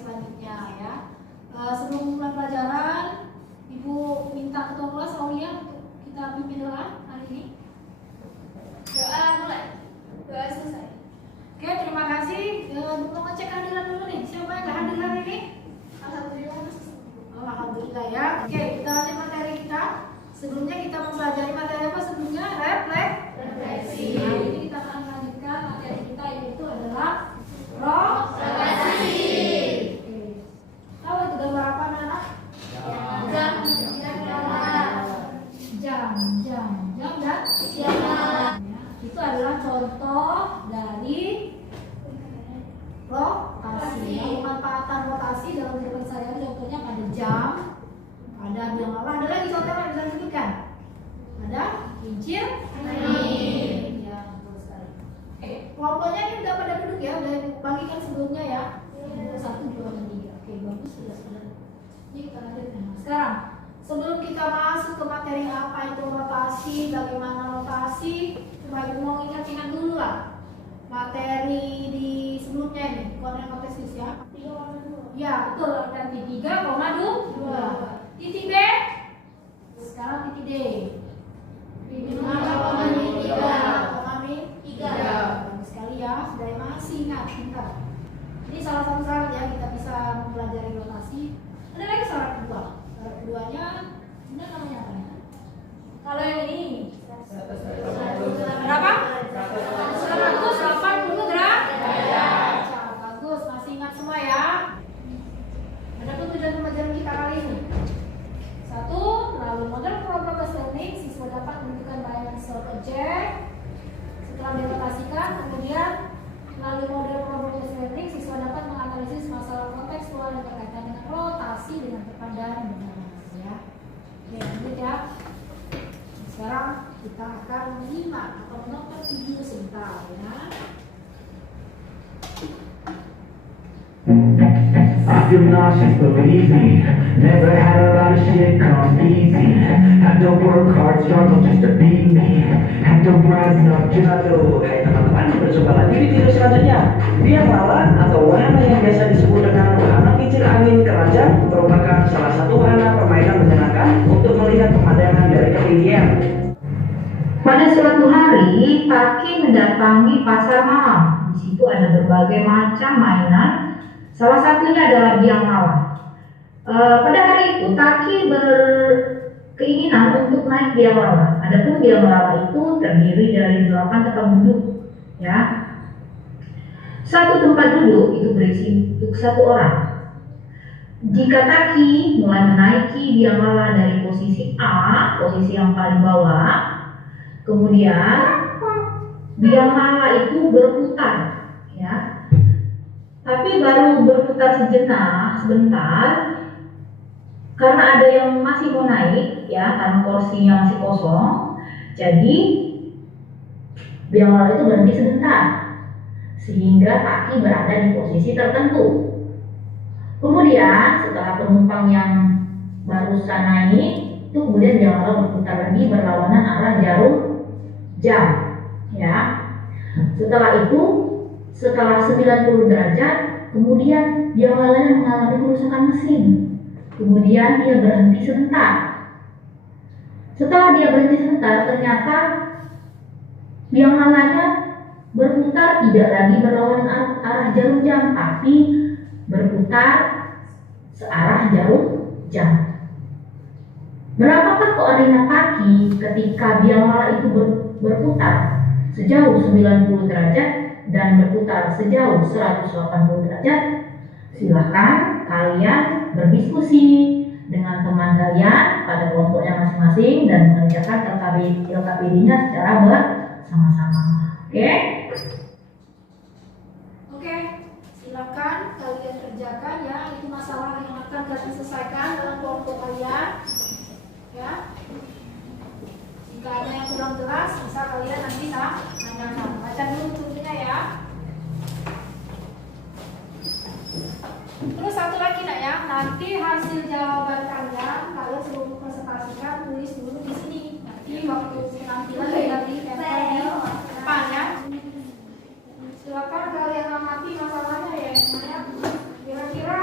selanjutnya ya. Sebelum mulai pelajaran, Ibu minta ketua kelas Aulia untuk kita pimpin doa hari ini. Doa mulai. Doa selesai. Oke, terima kasih. Mau ngecek hadiran dulu nih. Siapa yang nggak hadir hari ini? Alhamdulillah. Alhamdulillah ya. Oke, kita lanjut materi kita. Sebelumnya kita mempelajari materi apa sebelumnya? Refleksi. Nah, ini kita akan lanjutkan materi kita yaitu adalah progresi. Tahu itu gambar apa anak? Jam dan itu adalah contoh dari rotasi. Pemanfaatan rotasi dalam kehidupan sehari-hari contohnya pada jam, ada biang lala. Ada lagi contoh yang bisa disebutkan? Ada kincir angin. Ya, betul sekali. Kelompoknya ini udah pada duduk ya, udah bagikan sebelumnya ya. 1, 2, dan 3. Oke, bagus sudah. Ini kita lanjutkan. Sekarang sebelum kita masuk ke materi apa itu rotasi, bagaimana rotasi, coba Ibu mau ingat-ingat dulu lah materi di sebelumnya ini, koordinat kartesis ya. 3,2. Ya, betul, nanti 3,2. Titik B. Sekarang titik D. 5,3. Bagus sekali ya, sudah masih ingat, pintar. Ini salah satu syarat ya kita bisa mempelajari rotasi. Ada lagi syarat kedua. Syarat keduanya ini namanya apa ya? Kalau yang ini berapa? 180 derajat. Bagus, masih ingat semua ya. Adapun tujuan pembelajaran kita kali ini. 1. Melalui model progress learning, siswa dapat menentukan bayangan sesuatu objek setelah dirotasikan. Kemudian melalui model progress learning, siswa dapat menganalisis masalah kontekstual yang berkaitan dengan rotasi dengan tepat dan benar ya. Oke, lanjut ya. Sekarang kita akan menyimak atau menonton video sebentar ya. I feel nauseous, believe me. Never had a lot of shit come easy. Had to work hard, struggle just to be me. Had to rise up just to. Hai teman-teman, berjumpa lagi di video selanjutnya. Biang lala atau wahana yang biasa disebut dengan wahana kincir angin keranjang merupakan salah satu wahana permainan menyenangkan untuk melihat pemandangan dari ketinggian. Pada suatu hari, Taki mendatangi pasar malam. Di situ ada berbagai macam mainan. Salah satunya adalah biang lala. Pada hari itu, Taki berkeinginan untuk naik biang lala. Adapun biang lala itu terdiri dari 8 tempat duduk, ya. Satu tempat duduk itu berisi untuk 1 orang. Jika Taki mulai menaiki biang lala dari posisi A, posisi yang paling bawah, kemudian biang lala itu berputar, ya. Tapi baru berputar sebentar, karena ada yang masih mau naik, ya, karena kursinya masih kosong. Jadi biang lala itu berhenti sebentar, sehingga Taki berada di posisi tertentu. Kemudian setelah penumpang yang barusan naik, itu kemudian biang lala berputar lagi berlawanan arah jarum jam, ya. Setelah itu, setelah 90 derajat, kemudian biang lalanya mengalami kerusakan mesin. Kemudian dia berhenti sebentar. Setelah dia berhenti sebentar, ternyata biang lalanya berputar tidak lagi berlawanan arah jarum jam, tapi berputar searah jarum jam. Berapakah koordinat Taki ketika biang lala itu berputar sejauh 90 derajat dan berputar sejauh 180 derajat? Silahkan kalian berdiskusi dengan teman kalian pada kelompoknya masing-masing dan mengerjakan LKPD-nya secara bersama-sama. Oke? Oke, silakan kalian kerjakan ya. Itu masalah yang akan kalian selesaikan dalam kelompok kalian. Ya. Jika ada yang kurang jelas, bisa kalian nanti tanyakan. Baca dulu contohnya ya. Terus satu lagi nak ya, nanti hasil jawaban kalian sebelum presentasikan tulis dulu di sini. Nanti waktu penampilan nanti tempel di depan ya. Silakan kalian amati masalahnya ya. Kira-kira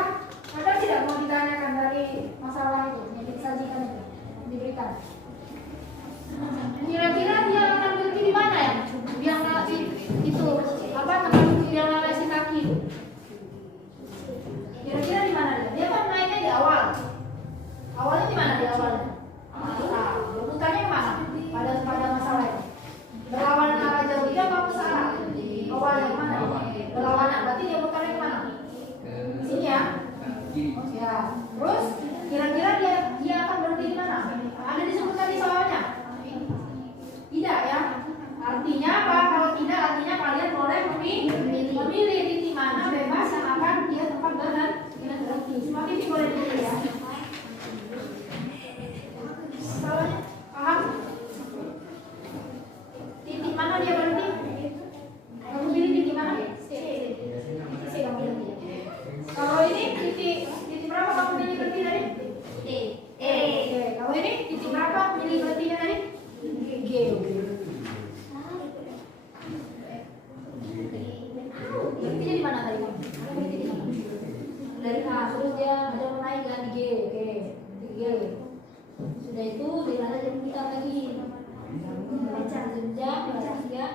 Ya, terus kira-kira dia akan berhenti di mana? Ada disebutkan di soalnya? Tidak ya. Artinya apa? Kalau tidak, artinya kalian boleh memilih titik mana bebas yang akan dia tempat berhenti. Semua titik boleh dipilih ya. Soalnya, paham? Titik mana dia berhenti? Kamu pilih titik mana? C kamu pilih. Kalau ini titik berapa kamu pilih berhenti tadi? E. Kalau ini titik berapa pilih berhentinya tadi? G. Berhentinya di mana tadi kamu? Berhenti di mana? Dari A, terus dia ada mau naik kan di G. Oke, di G. Sudah itu dilanda jam kita lagi. Baca jam, baca 3,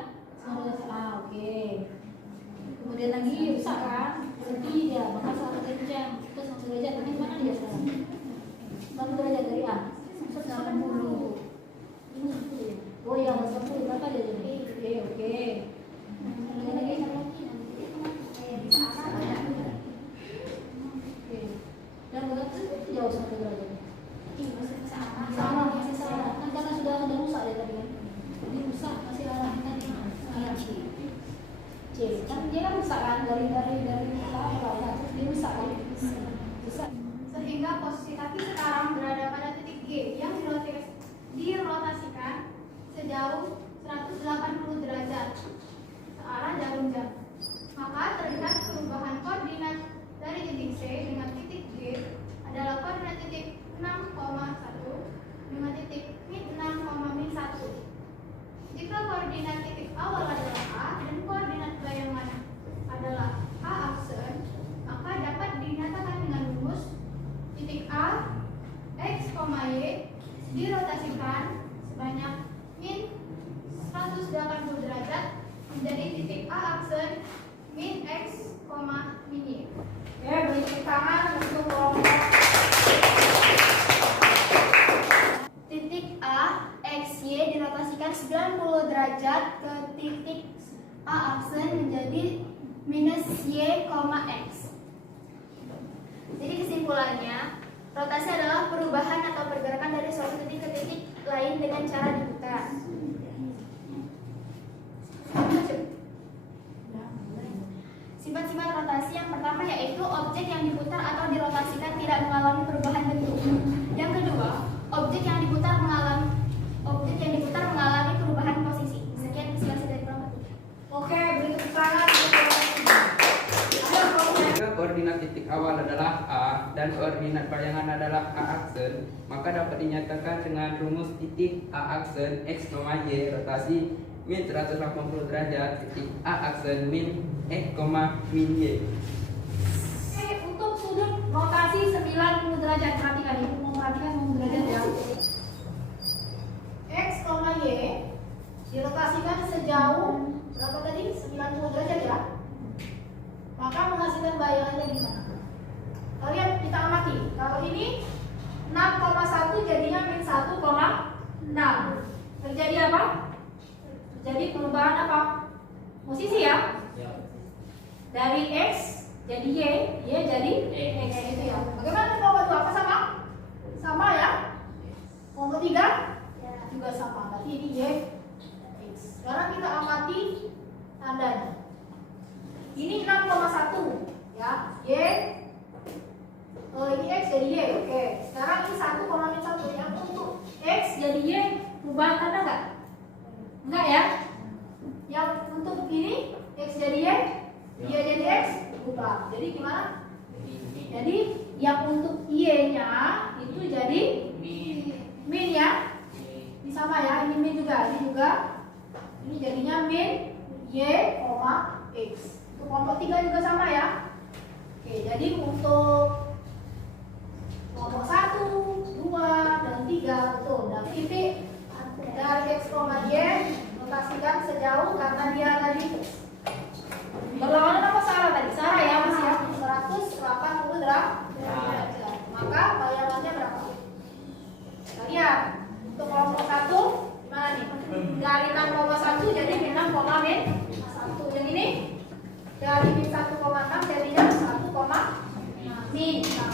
oke. Kemudian lagi rusak kan? Berhenti dia, maka salah jam. Terus langsung derajat, tapi mana dia sekarang? Bantu derajat dari A. 90. Oh iya, 90 berapa dia jadi? Oke. Kemudian lagi dan berarti jauh 1 derajat. Masih salah. Kan karena sudah rusak ya tadi kan. Ini rusak masih arah tadi. C. Kan dia kan rusak kan dari bawah terus dia rusak kan. Rusak. Sehingga posisi kaki sekarang berada pada titik G yang dirotasikan sejauh 180 derajat searah jarum jam. Maka terlihat perubahan koordinat dari titik C dengan titik G adalah koordinat titik 6,1 dengan titik min 6,1. Jika koordinat titik awal adalah A dan koordinat bayangan adalah A aksen, maka dapat dinyatakan dengan rumus titik A X, Y dirotasikan sebanyak min 180 derajat menjadi titik A aksen min X, min Y. Oke, beri tepuk tangan untuk kelompok. Titik A, X, Y dirotasikan 90 derajat ke titik A aksen menjadi minus Y, X. Jadi kesimpulannya, rotasi adalah perubahan atau pergerakan dari suatu titik ke titik lain dengan cara diputar. Sifat-sifat rotasi yang pertama yaitu objek yang diputar atau dirotasikan tidak mengalami perubahan bentuk. Yang kedua, objek yang diputar mengalami perubahan posisi. Sekian diskursi dari Bapak. Oke, beri tepuk tangan. Jika koordinat titik awal adalah A dan koordinat bayangan adalah A aksen, maka dapat dinyatakan dengan rumus titik A aksen X, Y rotasi min 180 derajat titik A aksen min X, min Y. Untuk sudut rotasi 90 derajat, perhatikan ibu mau perhatikan derajat ya. X, Y dirotasikan sejauh berapa tadi? 90 derajat ya. Maka menghasilkan bayangannya gimana? Kalian kita amati. Kalau ini 6,1 jadinya min 1,6. Terjadi apa? Terjadi perubahan apa? Posisi ya. Dari X jadi Y, Y jadi X itu ya. Bagaimana kelompok 2? Apa sama? Sama ya. Kelompok 3 juga sama. Berarti ini Y X. Sekarang kita amati tandanya. Ini 6,1 ya. Y ini X jadi Y. Oke. Sekarang ini 1,1 yang untuk X jadi Y perubahan tanda enggak? Enggak ya. Yang untuk ini X jadi Y, Y jadi X berubah. Jadi gimana? Jadi yang untuk Y-nya itu jadi min ya. Ini sama ya, ini min juga, ini juga. Ini jadinya min Y, X. Untuk kelompok 3 juga sama ya. Oke, jadi untuk kelompok 1, 2, dan 3 betul. Dan titik dari X, Y notasikan sejauh karena dia tadi berlawanan apa Sarah tadi? Sarah ya Mas ya, 180 derajat. Maka bayangannya berapa? Kita lihat. Untuk kelompok 1 gimana nih? Dari 6,1 jadi min 6,1. Yang ini dari min 1,6 jadinya 1, min. Nah,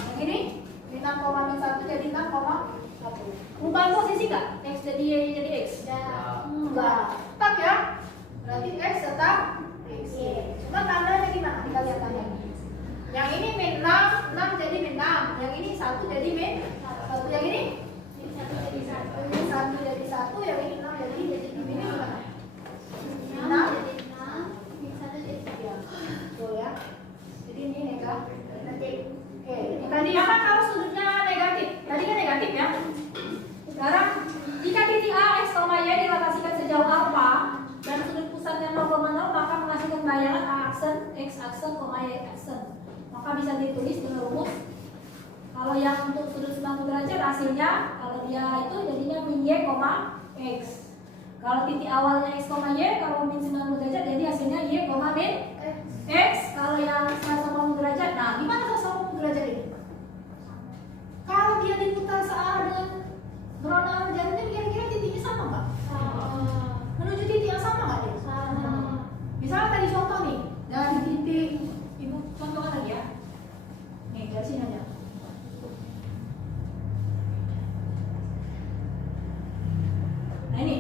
6,-1 jadi 6,1. Perubahan posisi nggak? X jadi Y jadi X? Enggak. Tetap ya. Berarti X tetap X. Cuma tandanya gimana? Kita lihat tandanya. Yang ini min 6, 6 jadi min 6. Yang ini 1 jadi min 1. Yang ini? Min 1 jadi 1. Min 1 jadi 1. Yang ini 6 jadi min gimana? 6 jadi 6. Min 1 jadi 3. Betul ya. Jadi ini negatif. Oke, tadi apa kalau sudutnya negatif? Tadi kan negatif ya. Sekarang jika titik A, X, Y dirotasikan sejauh alfa dan sudut pusatnya 0,0 maka menghasilkan bayangan A aksen, X aksen, Y aksen. Maka bisa ditulis dengan rumus. Kalau yang untuk sudut 90 derajat hasilnya kalau dia itu jadinya min Y, X. Kalau titik awalnya X, Y, kalau min 90 derajat jadi hasilnya Y, min X. Kalau yang 180 derajat, nah gimana 180 derajat ini? Kalau dia diputar searah dengan berwarna arah jarumnya, kira-kira titiknya sama nggak? Menuju titik yang sama nggak dia? Misalnya tadi contoh nih, dari titik, ibu contohkan lagi ya. Nih, dari sini aja. Nah ini,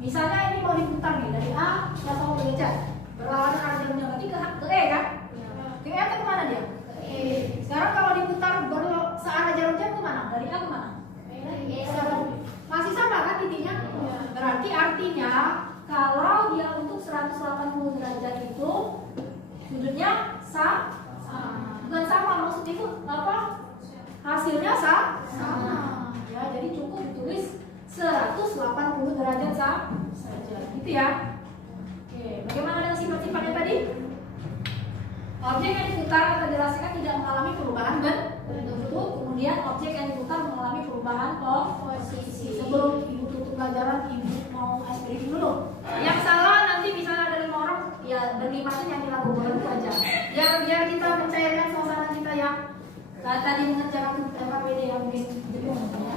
misalnya ini mau diputar nih dari A 180 derajat, berlawanan arah jarumnya berarti ke E kan? Ke E atau kemana dia? Ke E. Sekarang kalau diputar searah jarum jam kemana? Dari A kemana? Masih sama kan titiknya? Berarti artinya kalau dia untuk 180 derajat itu sudutnya sama. Bukan sama, maksudnya itu apa? Hasilnya sama. Ya, jadi cukup ditulis 180 derajat saja. Gitu ya. Oke, bagaimana dengan sifat-sifatnya tadi? Objek yang diputar atau dirasakan tidak mengalami perubahan bentuk, kemudian objek yang diputar mengalami perubahan posisi. Sebelum ibu tutup pelajaran, ibu mau ice breaking dulu. Yang salah nanti misalnya ada 5 orang, ya berlima itu yang dilaku boleh aja. Biar kita mencairkan suasana kita ya. Tadi mengerjakan PPD yang mungkin jepung ya.